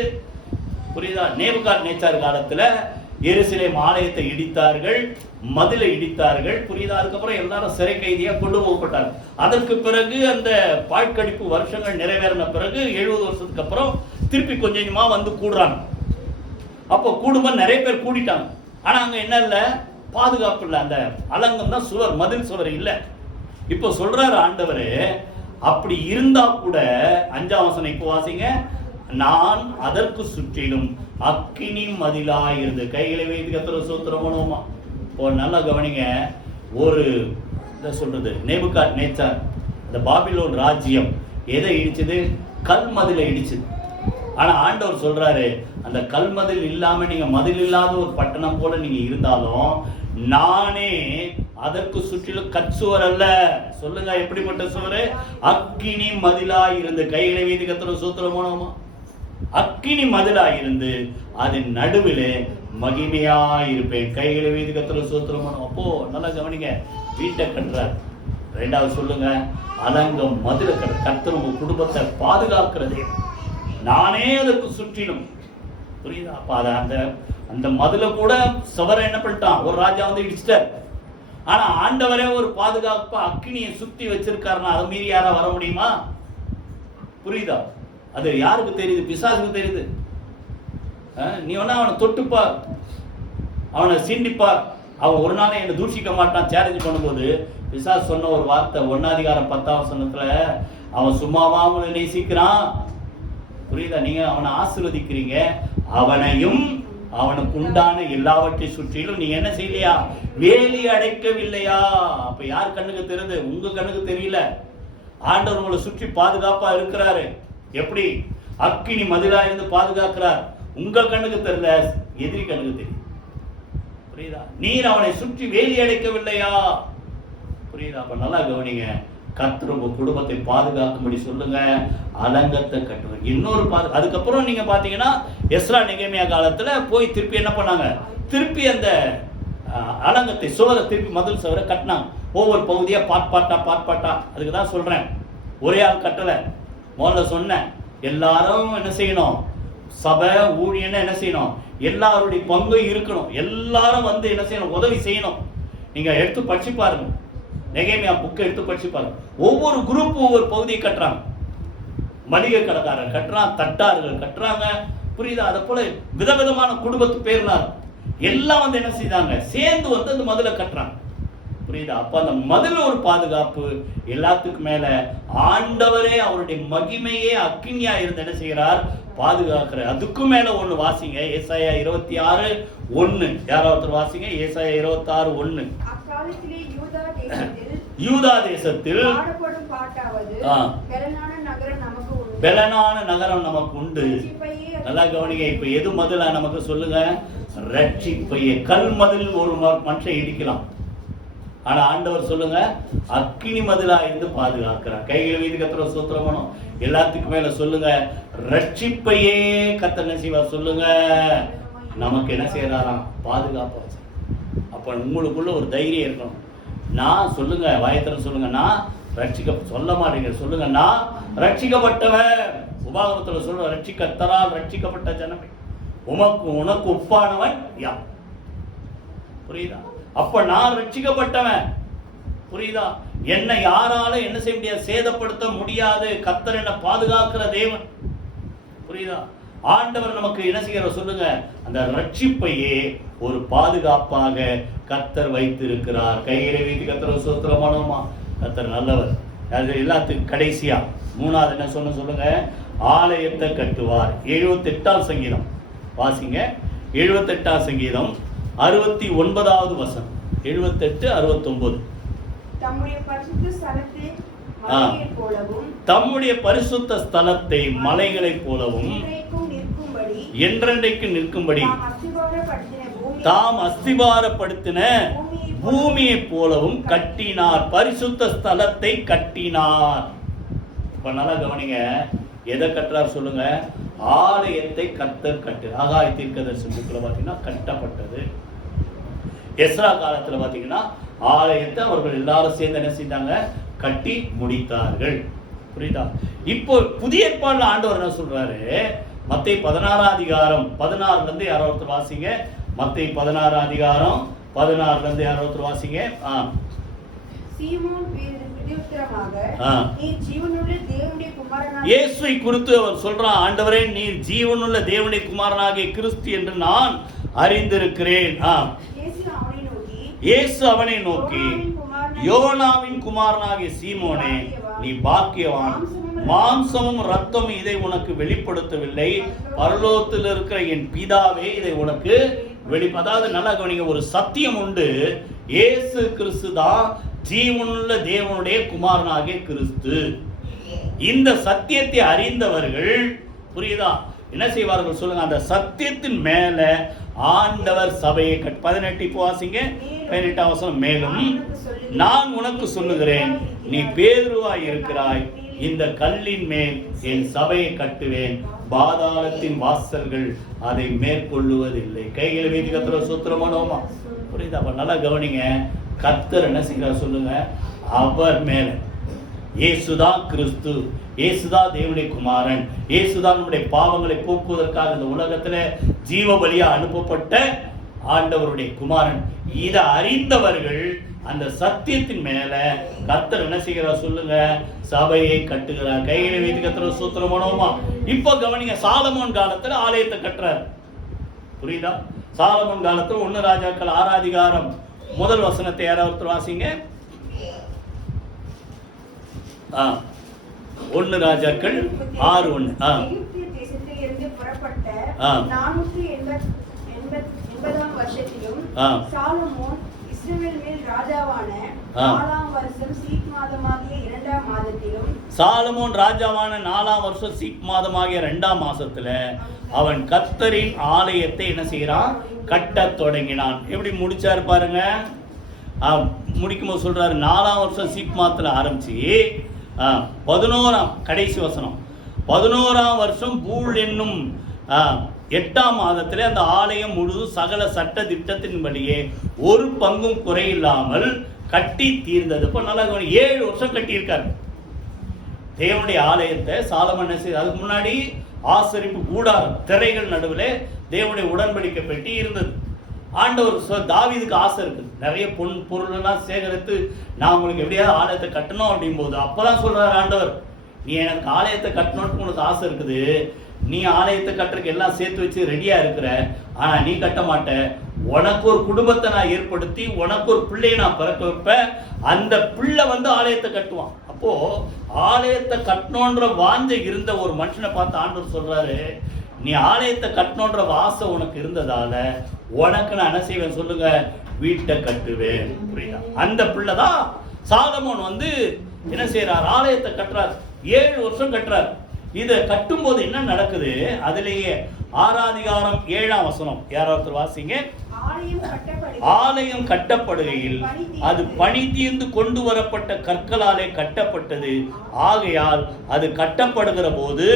புரியுதா? நேபுகாத்நேச்சார் காலத்துல எருசலேம் ஆலயத்தை இடித்தார்கள், மதிலை இடித்தார்கள், புரியுதா? அதுக்கப்புறம் எல்லாரும் சிறை கைதியா கொண்டு போகப்பட்டார்கள். அதற்கு பிறகு அந்த பாழ்கடிப்பு வருஷங்கள் நிறைவேறின பிறகு 70 வருஷத்துக்கு அப்புறம் திருப்பி கொஞ்சம் கொஞ்சமா வந்து கூடுறாங்க. அப்போ கூடும்போது நிறைய பேர் கூடிட்டாங்க. ஆனா அங்க என்ன இல்லை, பாதுகாப்பு இல்லை. அந்த அலங்கம் தான் சுவர், மதில் சுவர் இல்லை. இப்போ சொல்றாரு ஆண்டவர், அப்படி இருந்தா கூட 5ஆம் வசனம் இப்போ வாசிங்க, நான் அதற்கு சுற்றிலும் அக்கினி மதிலாய் இருந்து கைகளை வைத்து கர்த்தருக்கு ஸ்தோத்திரம் பண்ணுவோமா. இப்போ நல்லா கவனிங்க, ஒரு என்ன சொல்றது, நேபுகாத்நேச்சார் அந்த பாபிலோன் ராஜ்யம் எதை இடிச்சது? கல் மதிலை இடிச்சது. ஆனா ஆண்டவர் சொல்றாரு, அந்த கல் மதில் இல்லாம நீங்க மதில் இல்லாத ஒரு பட்டணம் போல நீங்க இருந்தாலும் நானே அதற்கு சுற்றிலும் கற்சுவர் அல்ல. சொல்லுங்க, எப்படிப்பட்ட சுவர்? அக்கினி மதிலாய் இருந்து கைகளை வைத்து கர்த்தருக்கு ஸ்தோத்திரம் பண்ணுவோமா. அக்கினி மதிலாய் இருந்து அதன் நடுவிலே மகிமையாயிருப்பேன். கைகளை வைத்து கர்த்தருக்கு ஸ்தோத்திரம் பண்ணுவோம். அப்போ நல்லா கவனிங்க, வீட்டை கட்டுறார். 2வது சொல்லுங்க, அலங்கம் மதில கர்த்தர் உங்க குடும்பத்தை பாதுகாக்கிறதே, நானே அதற்கு சுற்றிலும். புரியுதா? அப்ப அந்த அந்த மதுல கூட சுவரை என்ன பண்ணிட்டான், ஒரு ராஜா வந்து இடிச்சிட்டார். ஆனா ஆண்டவரே ஒரு பாதுகாப்பு அக்கினியை சுத்தி வச்சிருக்காருன்னா அதை மீறி யாரா வர முடியுமா? புரியுதா? அது யாருக்கு தெரியுது? பிசாசுக்கு தெரியுது. நீ வேணா அவனை தொட்டுப்பார், அவனை சீண்டிப்பார், அவன் ஒரு நாளை என்னை தூஷிக்க மாட்டான். சேலஞ்ச் பண்ணும்போது பிசாசு சொன்ன ஒரு வார்த்தை 1 அதிகாரம் 10ஆம் வசனத்துல, அவன் சும்மாவா அவனை நேசிக்கிறான். புரியுதா? நீங்க அவனை ஆசீர்வதிக்கிறீங்க, அவனையும் அவனுக்கு உண்டான எல்லாவற்றையும் சுற்றிலும் நீங்க என்ன செய்யலையா? வேலி அடைக்கவில்லையா? அப்ப யார் கண்ணுக்கு தெரியுது? உங்க கண்ணுக்கு தெரியல. ஆண்டவர் உங்களை சுற்றி பாதுகாப்பா இருக்கிறாரு. எப்படி? அக்கினி மதிலா இருந்து பாதுகாக்கிறார். உங்க கண்ணுக்கு தெரியல, எதிரி கண்ணுக்கு தெரியும். புரியுதா? நீர் அவனை சுற்றி வேலி அடைக்கவில்லையா? புரியுதா? அப்ப நல்லா கவனிங்க, கர்த்தர் உங்க குடும்பத்தை பாதுகாக்கும்படி சொல்லுங்க, அலங்கத்தை கட்டுவார். இன்னொரு அதுக்கப்புறம் நீங்க பாத்தீங்கன்னா எஸ்ரா நெகேமியா காலத்துல போய் திருப்பி என்ன பண்ணாங்க, திருப்பி அந்த அலங்கத்தை சுவரை திருப்பி மதில் சுவரை கட்டினாங்க. ஒவ்வொரு பகுதியா பாட். அதுக்கு தான் சொல்றேன், ஒரே ஆள் கட்டல. முதல்ல சொன்னேன், எல்லாரும் என்ன செய்யணும், சபை ஊழியன்னு என்ன செய்யணும், எல்லாருடைய பங்கு இருக்கணும். எல்லாரும் வந்து என்ன செய்யணும், உதவி செய்யணும். நீங்க எடுத்து படிச்சு பாருங்க, நெகேமியா புக்கை எடுத்து படிச்சு பாருங்க. ஒவ்வொரு குரூப் ஒவ்வொரு பகுதியை கட்டுறாங்க. மளிகை கடைக்காரர் கட்டுறான், தட்டார்கள் கட்டுறாங்க. புரியுதா? அதை போல விதவிதமான குடும்பத்து பேர்னார் எல்லாம் வந்து என்ன செய்தாங்க, சேர்ந்து வந்து அந்த மதிலை கட்டுறாங்க. புரியுதா? அப்ப அந்த மதில் ஒரு பாதுகாப்பு. எல்லாத்துக்கும் மேல ஆண்டவரே அவருடைய மகிமையே அக்கினியா இருந்து என்ன செய்கிறார், பாதுகாக்கிற. அதுக்கும் மேல ஒண்ணு வாசிங்க, ஏசாயா 26:1. யாராவது வாசிங்க, ஏசாயா 26:1. யூதா தேசத்தில் பெலனான நகரம் நமக்கு உண்டு. நல்லா கவனிங்க, இப்ப எது மதிலா நமக்கு சொல்லுங்க, ரட்சிப்பையே. கல் மதில் ஒரு மனுஷன் இடிக்கலாம், ஆனா ஆண்டவர் சொல்லுங்க அக்கினி மதிலா இருந்து பாதுகாக்கிறார். கைகள் மீது கர்த்தருக்கு ஸ்தோத்திரம் பண்ணும். எல்லாத்துக்கும் மேல சொல்லுங்க, ரட்சிப்பையே கர்த்தர் செய்வார். சொல்லுங்க, நமக்கு என்ன செய்யறாராம், பாதுகாப்பா. அப்ப உங்களுக்குள்ள ஒரு தைரியம் இருக்கணும். நான் சொல்லுங்க, வாயத்திரம் சொல்லுங்க, நான் சொல்ல மாட்டேங்க, சொல்லுங்க, நான் ரட்சிக்கப்பட்டவன். உபாகமத்துல சொல்ற, ரட்சிக்கத்தரால் ரட்சிக்கப்பட்ட ஜனமே, உனக்கு ஒப்பானவன் யார்? புரியுதா? அப்ப நான் ரட்சிக்கப்பட்டவன். புரியுதா? என்னை யாரால என்ன செய்ய முடியாது, சேதப்படுத்த முடியாது. கர்த்தர் என்ன பாதுகாக்கிற தேவன். புரியுதா? ஆண்டவர் நமக்கு என்ன செய்யற சொல்லுங்க, அந்த ரட்சிப்பையே ஒரு பாதுகாப்பாக கர்த்தர் வைத்திருக்கிறார். கையிலே வைத்து கர்த்தர் ஸ்தோத்திரம் பண்ணுவோமா. கர்த்தர் நல்லவர். அது எல்லாத்துக்கும் கடைசியா 3வது என்ன சொல்லுங்க, ஆலயத்தை கட்டுவார். 78ஆம் சங்கீதம் வாசிங்க, 78ஆம் சங்கீதம் 69வது வசனம். 78-69. தம்முடைய பரிசுத்த ஸ்தலத்தை மலைகளைப் போலவும் என்றென்றைக்கு நிற்கும்படி தாம் அஸ்திபாரப்படுத்தின பூமியை போலவும் கட்டினார். பரிசுத்த ஸ்தலத்தை கட்டினார். இப்ப நல்லா கவனிங்க, எதை கட்டுறார் சொல்லுங்க? ஆலயத்தை கர்த்தர் கட்டு. ஆகாய தீர்க்கதரிசன புக்கில் பார்த்தீங்கன்னா கட்டப்பட்டது. எஸ்ரா காலத்தில் பார்த்தீங்கன்னா ஆலயத்தை அவர்கள் எல்லாரும் சேர்ந்து என்ன செய்தாங்க? கட்டி முடித்தார்கள். புரியுதா? இப்போ புதிய ஏற்பாடுல ஆண்டவர் என்ன சொல்றாரு? மத்தேயு 16 அதிகாரம் 16ல இருந்து யாராவது வாசிங்க. மத்தேயு 16 அதிகாரம் 16ல இருந்து யாராவது வாசிங்க. சீமோன் பிரதியுத்தரமாக, நீர் ஜீவனுள்ள தேவனுடைய குமாரனாகிய இயேசுவை குறித்து அவர் சொல்றான், ஆண்டவரே நீர் ஜீவனுள்ள தேவனுடைய குமாரனாகிய கிறிஸ்து என்று நான் அறிந்திருக்கிறேன். இயேசு அவனை நோக்கி, யோனாவின் குமாரனாகிய சீமோனே, நீ பாக்கியவான், மாம்சமும் ரத்தமும் இதை உனக்கு வெளிப்படுத்தவில்லை, பரலோகத்தில் இருக்கிற என் பிதாவே இதை உனக்கு அதாவது நல்லா கவனிங்க, ஒரு சத்தியம் உண்டு. இயேசு கிறிஸ்து தான் ஜீவனுள்ள தேவனுடைய குமாரனாகிய கிறிஸ்து. இந்த சத்தியத்தை அறிந்தவர்கள், புரியுதா, என்ன செய்வார்கள் சொல்லுங்க? அந்த சத்தியத்தின் மேல ஆண்டவர் சபையை 18 இப்போ வாசிங்க 18ஆம் வசனம். மேலும் நான் உனக்கு சொல்லுகிறேன், நீ பேதுருவாய் இருக்கிறாய், இந்த கல்லின் மேல் என் சபையை கட்டுவேன், பாதாளத்தின் வாசல்கள் அதை மேற்கொள்ளுவதில்லை. கைகளை வைத்து கர்த்தரை ஸ்தோத்திரம் பண்ணுவோமா? புரியுதா? அப்ப நல்லா கவனிங்க, கர்த்தர் என்ன செய்கிறார் சொல்லுங்க? அவர் மேல இயேசுதான் கிறிஸ்து, இயேசுதான் தேவனுடைய குமாரன், இயேசுதான் நம்முடைய பாவங்களை போக்குவதற்காக இந்த உலகத்துல ஜீவ பலியா அனுப்பப்பட்ட ஆண்டவருடைய குமாரன். இதை அறிந்தவர்கள் அந்த சத்தியத்தின் மேல கர்த்தர் என்ன செய்கிறார் சொல்லுங்க? சபையை கட்டுகிறார். கையில வைத்து கர்த்தரை ஸ்தோத்திரம் பண்ணுவோமா? இப்ப கவனிங்க, சாலமோன் காலத்துல ஆலயத்தை கட்டுறார். புரியுதா? சாலமோன் காலத்துல 1 ராஜாக்கள் 6 அதிகாரம் 1 வசனத்தை யாராவது வாசிங்க. 1 ராஜாக்கள் 6:1. புறப்பட்ட 480ஆம் வருஷத்திலும் சாலமோன் இஸ்ரவேல் மேல் ராஜாவான 4ஆம் வருஷம் சீப் மாதமாகிய 2ஆம் மாதத்திலும், சாலமோன் ராஜாவான 4ஆம் வருஷம் சீப் மாதமாகிய 2ஆம் மாசத்துல அவன் கர்த்தரின் ஆலயத்தை என்ன செய்யறான்? கட்டத் தொடங்கினான். எப்படி முடிச்சாரு பாருங்க. முடிக்கும்போது சொல்றாரு, 4ஆம் வருஷம் சீப் மாதத்துல ஆரம்பிச்சு 11ஆம் கடைசி வசனம் 11ஆம் வருஷம் பூல் என்னும் 8ஆம் மாதத்திலே அந்த ஆலயம் முழுதும் சகல சட்ட திட்டத்தின்படியே ஒரு பங்கும் குறையில்லாமல் கட்டி தீர்ந்தது. இப்போ நல்லா 7 வருஷம் கட்டியிருக்காரு தேவனுடைய ஆலயத்தை சாலமன். அதுக்கு முன்னாடி ஆசரிப்பு கூடாரம், திரைகள் நடுவில் தேவனுடைய உடன்படிக்கை பெட்டி இருந்தது. ஆண்டவர் தாவீதுக்கு ஆசை இருக்குது, நிறைய பொருள் எல்லாம் சேகரித்து நான் உங்களுக்கு எப்படியாவது ஆலயத்தை கட்டணும் அப்படின் போது அப்பதான் சொல்றாரு ஆண்டவர், நீ எனக்கு ஆலயத்தை கட்டணும்னு உனக்கு ஆசை இருக்குது, நீ ஆலயத்தை கட்டுறதுக்கு எல்லாம் சேர்த்து வச்சு ரெடியா இருக்கிற, ஆனா நீ கட்ட மாட்ட, உனக்கு ஒரு குடும்பத்தை நான் ஏற்படுத்தி உனக்கு ஒரு பிள்ளையை நான் பிறக்க வைப்பேன், அந்த பிள்ளை ஆலயத்தை கட்டுவான். அப்போ ஆலயத்தை கட்டணுன்ற வாஞ்சை இருந்த ஒரு மனுஷனை பார்த்து ஆண்டவர் சொல்றாரு, நீ ஆலயத்தை கட்டணுன்ற வாசை உனக்கு இருந்ததால உனக்கு நான் என்ன செய்வேன் சொல்லுங்க? வீட்டை கட்டுவேன். புரியுதா? அந்த பிள்ளைதான் சாலமோன் என்ன செய்யறார்? ஆலயத்தை கட்டுறார். 7 வருஷம் கட்டுறார். இதை கட்டும் போது என்ன நடக்குது? அதிலேயே 6ஆம் அதிகாரம் 7ஆம் வசனம் யாராவது வாசிங்க. ஆலயம் கட்டப்படுகையில் அது பனி தீர்ந்து கொண்டு வரப்பட்ட கற்களாலே கட்டப்பட்டது. ஆகையால் அது கட்டப்படுகிற போது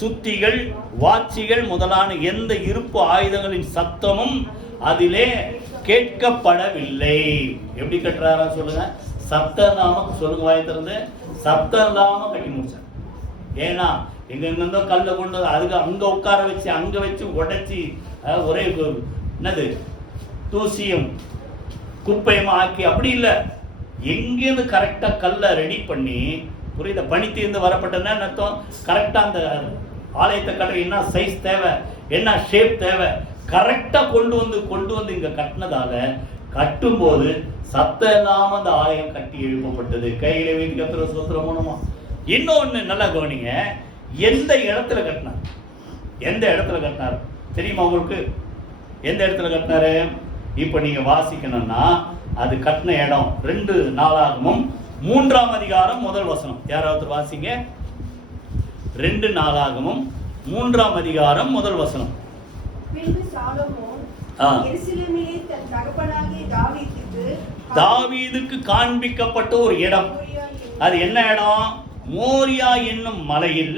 சுத்திகள், வாட்சிகள் முதலான எந்த இருப்பு ஆயுதங்களின் சத்தமும் அதிலே கேட்கப்படவில்லை. எப்படி கட்டுறாரா சொல்லுங்க? சத்தம் இல்லாம சொல்லுங்க, வாய் திறந்து. சத்தம் இல்லாம கட்டி முடிச்சார். ஏன்னா எங்க கல்ல கொண்டு அதுக்கு அங்க உட்கார வச்சு அங்க வச்சு உடைச்சி ஒரே என்னது தூசியும் குப்பையும் ஆக்கி அப்படி இல்லை, எங்கேருந்து கரெக்டா கல்லை ரெடி பண்ணி, புரியுத, பனி தீர்ந்து வரப்பட்டதுன்னா அர்த்தம் கரெக்டா அந்த ஆலயத்தை கட்ட என்ன சைஸ் தேவை, என்ன ஷேப் தேவை, கரெக்டா கொண்டு வந்து இங்க கட்டினதால கட்டும் போது சத்தம் இல்லாம அந்த ஆலயம் கட்டி எழுப்பப்பட்டது. கையில வைத்து கத்துற சூத்திரம் மூலமா. இன்னொன்னு நல்லா கவனிங்க, எந்த இடத்துல கட்டினார்? எந்த இடத்துல கட்டினார் தெரியுமா உங்களுக்கு? எந்த இடத்துல கட்டினாரு? இப்ப நீங்க வாசிக்கணும்னா அது கட்டின இடம் 2 நாளாகமும் 3ஆம் அதிகாரம் 1 வசனம் யாராவது வாசிங்க. 2 நாளாகமும் 3ஆம் அதிகாரம் 1 வசனம். தாவீதுக்கு காண்பிக்கப்பட்ட ஒரு இடம். அது என்ன இடம்? மோரியா என்னும் மலையில்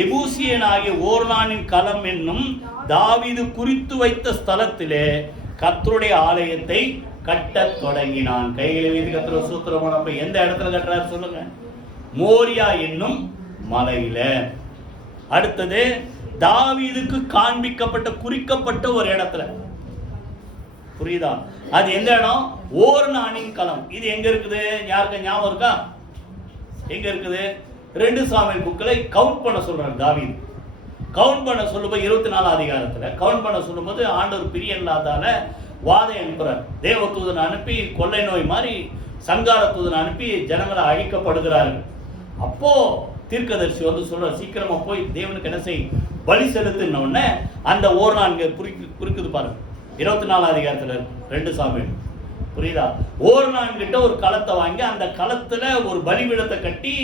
எபூசியனாகிய ஓர்னானின் களம் என்னும் தாவீது குறித்து வைத்த ஸ்தலத்திலே கர்த்தருடைய ஆலயத்தை கட்டத் தொடங்கினான். கைகளை வைத்து கர்த்தர் சூத்திரம். அப்ப எந்த இடத்துல கட்டுறாரு சொல்லுங்க? மோரியா என்னும் மலையில. அடுத்தது தாவீதுக்கு காண்பிக்கப்பட்ட குறிக்கப்பட்ட ஒரு இடத்துல. புரியுதா? அது எந்த இடம்? ஓர்னானின் களம். இது எங்க இருக்குது? யாருக்கு ஞாபகம் இருக்கா? எங்க இருக்குது? 2 சாமுவேல் புக்ல கவுண்ட் பண்ண சொல்றாரு தாவீது. கவுண்ட் பண்ண சொல்லும்போது 24 அதிகாரத்துல கவுண்ட் பண்ண சொல்லும்போது ஆண்டவர் பிரிய இல்லாதால வாதை அனுப்புறார். தேவதூதனை அனுப்பி கொள்ளை நோய் மாதிரி சங்கார தூதனை அனுப்பி ஜனங்களை அழிக்கப்படுகிறார்கள். அப்போ தீர்க்கதரிசி வந்து சொல்ற, சீக்கிரமா போய் தேவனுக்கு என்ன செய், பலி செலுத்தின உடனே அந்த ஓர்னான் குறிக்குது பாருங்க. 24 அதிகாரத்துல 2 சாமுவேல். புரியுதா? ஓர்னான் கிட்ட ஒரு களத்தை வாங்கி அந்த களத்துல ஒரு பலிபீடத்தை கட்டி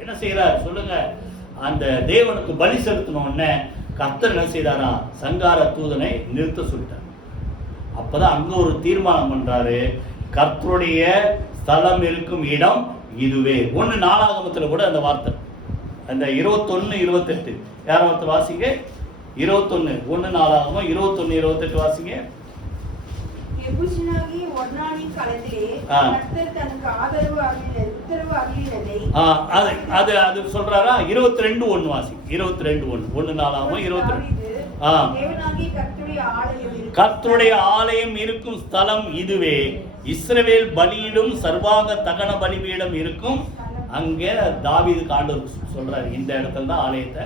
என்ன செய்யறாரு சொல்லுங்க? அந்த தேவனுக்கு பலி செலுத்தின உடனே கர்த்தர் என்ன செய்தாரா? சங்கார தூதனை நிறுத்த சொல்லிட்டார். அப்பதான் அங்க ஒரு தீர்மானம் பண்றாரு, கர்த்தருடைய ஸ்தலம் இருக்கும் இடம் இதுவே. 1 நாளாகமத்துல கூட அந்த வார்த்தை, அந்த 21, 28 யாரும் ஒருத்தர் வாசிங்க. 21 1 நாளாகமம் 21, 28 வாசிங்க. எபூசியனாகிய ஓர்னானின் களத்திலே கர்த்தர் தனக்கு ஆதரவு உத்தரவு அருளினதை அது சொல்றாரா? 22 1 வாசி. 22 1 1 நாளாகமம் 22. கர்த்தருடைய ஆலயம் இருக்கும் ஸ்தலம் இதுவே, இஸ்ரவேல் பலியிடும் சர்வாங்க தகன பலிபீடம் இருக்கும் அங்கே தாவீதுக்கு ஆண்டவர் சொல்றாரு, இந்த இடத்துல தான் ஆலயத்தை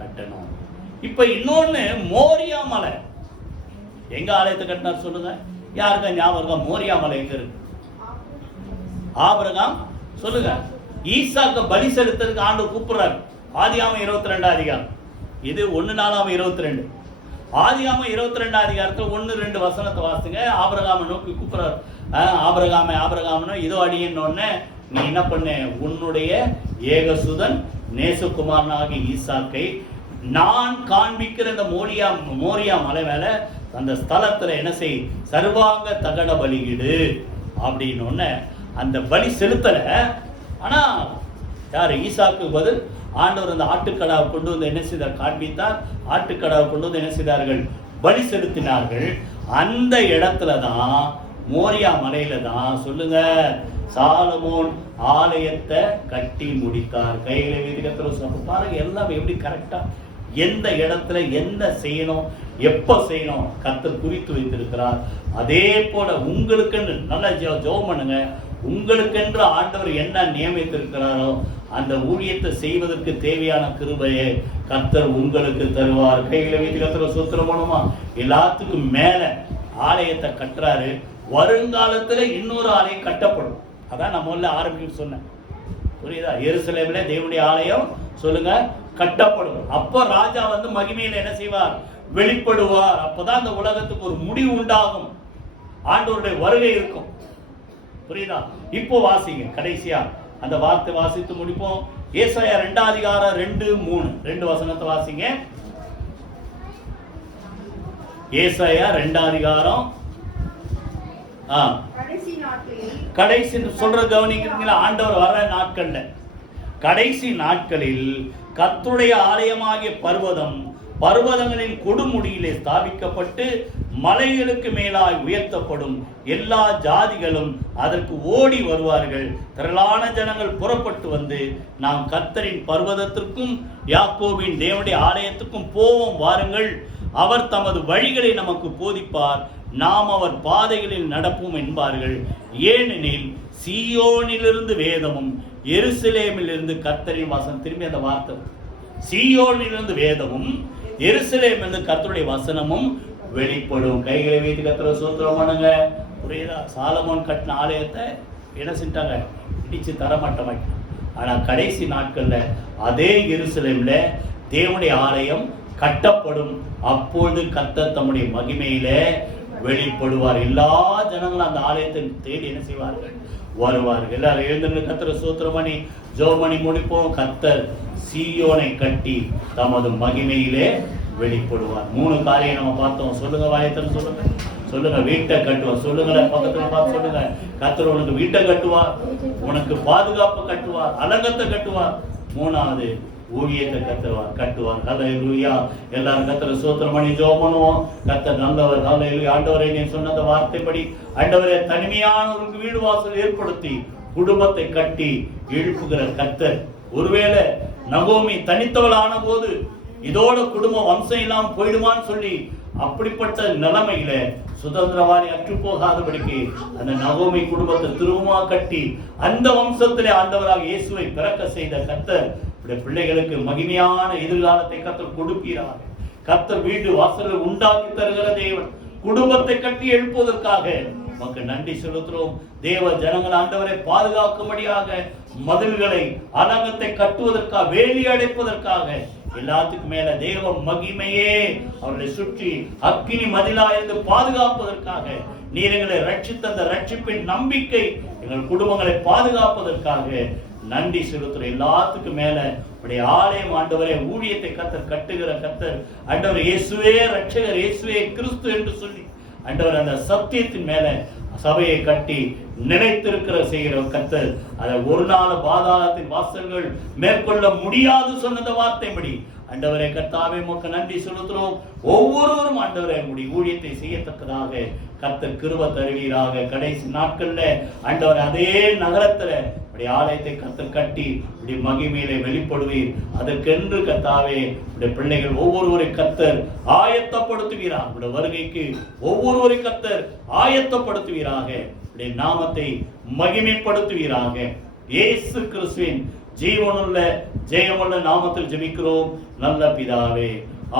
கட்டணும். இப்ப இன்னொன்னு மோரியா மலை. எங்க ஆலயத்தை கட்டினார் சொல்லுங்க? யாருக்கா ஞாபகம்? மோரியா மலை எங்க இருக்கு? ஆபிரகாம் சொல்லுங்க. ஈசாக்க பலி செலுத்துறதுக்கு ஆண்டவர் கூப்பிடுறாரு. ஆதியாகமம் 22 அதிகாரம். இது 1 நாளாகமம் 22. ஆதியாகமம் 22 அதிகாரத்துல 1 2 வசனத்தை வாசிங்க. ஆபிரகாமை நோக்கி கூப்பிடுறாரு. ஆபிரகாம்னு இதோ அடியன்னு நீ என்ன பண்ண, உன்னுடைய ஏகசுதன் நேசகுமாரனாகிய ஈசாக்கை நான் காண்பிக்கிற இந்த மோரியா மலை மேல அந்த ஸ்தலத்துல என்ன செய், சர்வாங்க தகன பலியிடு அப்படின்னு அந்த பலி செலுத்தல. ஆனா யாரு? ஈசாக்கு பதில் ஆண்டவர் அந்த ஆட்டுக்கடாவை கொண்டு வந்து என்ன செய்தார்? காண்பித்தார். ஆட்டுக்கடாவை கொண்டு வந்து என்ன செய்தார்கள்? பலி செலுத்தினார்கள். அந்த இடத்துல தான், மோரியா மலையில தான் சொல்லுங்க, சாலமோன் ஆலயத்தை கட்டி முடித்தார். கையில வீதிகத்துல பாருங்க, எல்லாம் எப்படி கரெக்டா எந்த இடத்துல என்ன செய்யணும், எப்ப செய்யணும் கர்த்தர் குறித்து வைத்திருக்கிறார். அதே போல உங்களுக்கென்று நல்லா ஜெபம் பண்ணுங்க. உங்களுக்கென்று ஆண்டவர் என்ன நியமித்திருக்கிறாரோ அந்த ஊழியத்தை செய்வதற்கு தேவையான கிருபையை கர்த்தர் உங்களுக்கு தருவார். கையில வீட்டு கர்த்தர் சுத்திரம் பண்ணுமா? எல்லாத்துக்கும் மேல ஆலயத்தை கட்டுறாரு. வருங்காலத்துல இன்னொரு ஆலயம் கட்டப்படும். அதான் நம்ம முதல்ல ஆரம்பிக்க சொன்னேன். புரியுதா? எருசலேமிலே தேவனுடைய ஆலயம் சொல்லுங்க கட்டப்படும். அப்போ ராஜா வந்து மகிமையில என்ன செய்வார்? வெளிப்படுவார். அப்பதான் அந்த உலகத்துக்கு ஒரு முடிவு உண்டாகும். ஆண்டவருடைய வருகை இருக்கும். புரியுதா? இப்போ வாசிங்க கடைசியா அந்த வார்த்தை வாசித்து முடிப்போம். ஏசாயா 2 அதிகாரம் 2 3 2 வசனத்தை வாசிங்க. ஏசாயா 2 அதிகாரம் கடைசி சொல்ற கவனிக்கிறீங்களா? ஆண்டவர் வர்ற நாட்கள்ல கடைசி நாட்களில் கர்த்தருடைய ஆலயமாகிய பர்வதங்களின் கொடுமுடியிலே ஸ்தாபிக்கப்பட்டு மலைகளுக்கு மேலாய் உயர்த்தப்படும். எல்லா ஜாதிகளும் அதற்கு ஓடி வருவார்கள். திரளான ஜனங்கள் புறப்பட்டு வந்து நாம் கர்த்தரின் பர்வதத்திற்கும் யாக்கோபின் தேவனுடைய ஆலயத்துக்கும் போவோம் வாருங்கள். அவர் தமது வழிகளை நமக்கு போதிப்பார், நாம் அவர் பாதைகளில் நடப்போம் என்பார்கள். ஏனெனில் சீயோனிலிருந்து வேதமும் எருசலேமிலிருந்து கர்த்தரின் வசனம். திரும்பி அந்த வார்த்தை, சீயோனிலிருந்து வேதமும் எருசலேமிலிருந்து கர்த்தருடைய வசனமும் வெளிப்படும். கைகளை வைத்து கர்த்தரை ஸ்தோத்திரம் பண்ணுங்க. புரியுதா? சாலமோன் கட்டின ஆலயத்தை என்ன செஞ்சாங்க? இடிச்சு தரமாட்டமாக்கிட்டாங்க. ஆனா கடைசி நாட்கள்ல அதே எருசலேம்ல தேவனுடைய ஆலயம் கட்டப்படும். அப்பொழுது கர்த்தர் தம்முடைய மகிமையில வெளிப்படுவார். எல்லா ஜனங்களும் அந்த ஆலயத்தை தேடி என்ன செய்வார்கள்? வருவார்கள். எல்லாரும் எழுந்து கர்த்தரை ஸ்தோத்திரம் பண்ணி ஜெபம் பண்ணி முடிப்போம். கர்த்தர் சீயோனை கட்டி தமது மகிமையிலே வெளிப்படுவார். 3 காரியம் நம்ம பார்த்தோம். சொல்லுங்க, வாயத்தன்னு சொல்லுங்க. சொல்லுங்க, வீட்டை கட்டுவார். சொல்லுங்களேன், பக்கத்துல பார்த்து சொல்லுங்க, கர்த்தர் உனக்கு வீட்டை கட்டுவார், உனக்கு பாதுகாப்பு கட்டுவார், அலங்கத்தை கட்டுவார். மூணாவது, ஊழியத்தை கட்டுவார். ஹல்லேலூயா. எல்லாரும் கர்த்தரை ஸ்தோத்திரம் பண்ணி ஜெபம் பண்ணுவோம். கர்த்தர் நல்லவர். ஹல்லேலூயா. ஆண்டவரே, நீ சொன்ன அந்த வார்த்தைப்படி ஆண்டவரே, தனிமையான ஒரு வீடு வாசல் ஏற்படுத்தி குடும்பத்தை கட்டி எழுப்புகிற கர்த்தர். ஒருவேளை நகோமி தனித்தவளான போது இதோட குடும்ப வம்சம் இல்லாம போயிடுமான்னு சொல்லி அப்படிப்பட்ட நிலைமையில சுதந்திரவாதி அற்று போகாதபடிக்கு அந்த நகோமி குடும்பத்தை திரும்பமா கட்டி அந்த வம்சத்திலே ஆண்டவராக இயேசுவை பிறக்க செய்த கர்த்தர் பிள்ளைகளுக்கு மகிமையான எதிர்காலத்தை கர்த்தர் கொடுக்கிறார். கர்த்தர் வீட்டு வாசல்கள் உண்டாக்கி தருகிற தேவன். குடும்பத்தை கட்டி எழுப்புவதற்காக நமக்கு நன்றி செலுத்துறோம். தேவ ஜனங்கள் ஆண்டவரை பாதுகாக்கும்படியாக மதில்களை அலங்கத்தை கட்டுவதற்காக, வேலி அடைப்பதற்காக, எல்லாத்துக்கும் மேல தேவ மகிமையே அவர்களை சுற்றி அக்கினி மதிலா இருந்து பாதுகாப்பதற்காக, நீர் எங்களை ரட்சித்த அந்த ரட்சிப்பின் நம்பிக்கை எங்கள் குடும்பங்களை பாதுகாப்பதற்காக நன்றி செலுத்துற. எல்லாத்துக்கும் மேல உடைய ஆலயம் ஆண்டவரே, ஊழியத்தை கர்த்தர் கட்டுகிற கர்த்தர் ஆண்டவர் இயேசுவே ரட்சகர், இயேசுவே கிறிஸ்து என்று சொல்லி ஆண்டவர் அந்த சத்தியத்தின் மேல சபையை கட்டி நிலைத்திருக்கிற செய்கிற கர்த்தர். அதை ஒரு நாள் பாதாளத்தின் வாசல்கள் மேற்கொள்ள முடியாது சொன்ன வார்த்தைப்படி ஆண்டவரே கர்த்தாவே உமக்கு நன்றி செலுத்துறோம். ஒவ்வொருவரும் ஆண்டவரே உம்முடைய ஊழியத்தை செய்யத்தக்கதாக கர்த்தர் கிருபை தருவீராக. கடைசி நாட்கள்ல ஆண்டவர் அதே நகரத்துல உடைய ஆலயத்தை கர்த்தர் கட்டி உடைய மகிமையிலே வெளிப்படுவீர். அதற்கென்று கர்த்தாவே உடைய பிள்ளைகள் ஒவ்வொருவரை கர்த்தர் ஆயத்தப்படுத்துவீராக. உடைய வருகைக்கு ஒவ்வொருவரை கர்த்தர் ஆயத்தப்படுத்துவீராக. உடைய நாமத்தை மகிமைப்படுத்துவீராக. இயேசு கிறிஸ்துவின் ஜீவனுள்ள ஜெயமுள்ள நாமத்தில் ஜெபிக்கிறோம் நல்ல பிதாவே.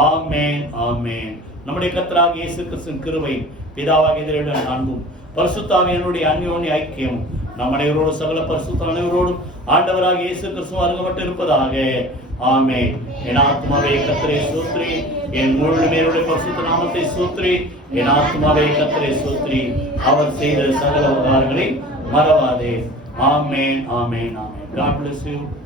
ஆமென், ஆமென். நம்முடைய கர்த்தராகிய இயேசு கிறிஸ்துவின் கிருபை, பிதாவாகிய தேவனுடைய அன்பும் பரிசுத்த ஆவியானவருடைய அந்யோன்ய ஐக்கியம் நம் அனைவரோடு சகல பரிசுத்த அனைவரோடும் ஆண்டவராகிய இயேசு கிறிஸ்து அருகப்பட்டு இருப்பதாக. ஆமென். என் ஆத்மாவே கர்த்தரை ஸ்தோத்திரி, என் முழு மேலுடைய பரிசுத்த நாமத்தை ஸ்தோத்திரி. என் ஆத்மாவே கர்த்தரை ஸ்தோத்திரி, அவர் செய்த சகல உபகாரங்களை மறவாதே. ஆமென், ஆமென், ஆமென். God bless you.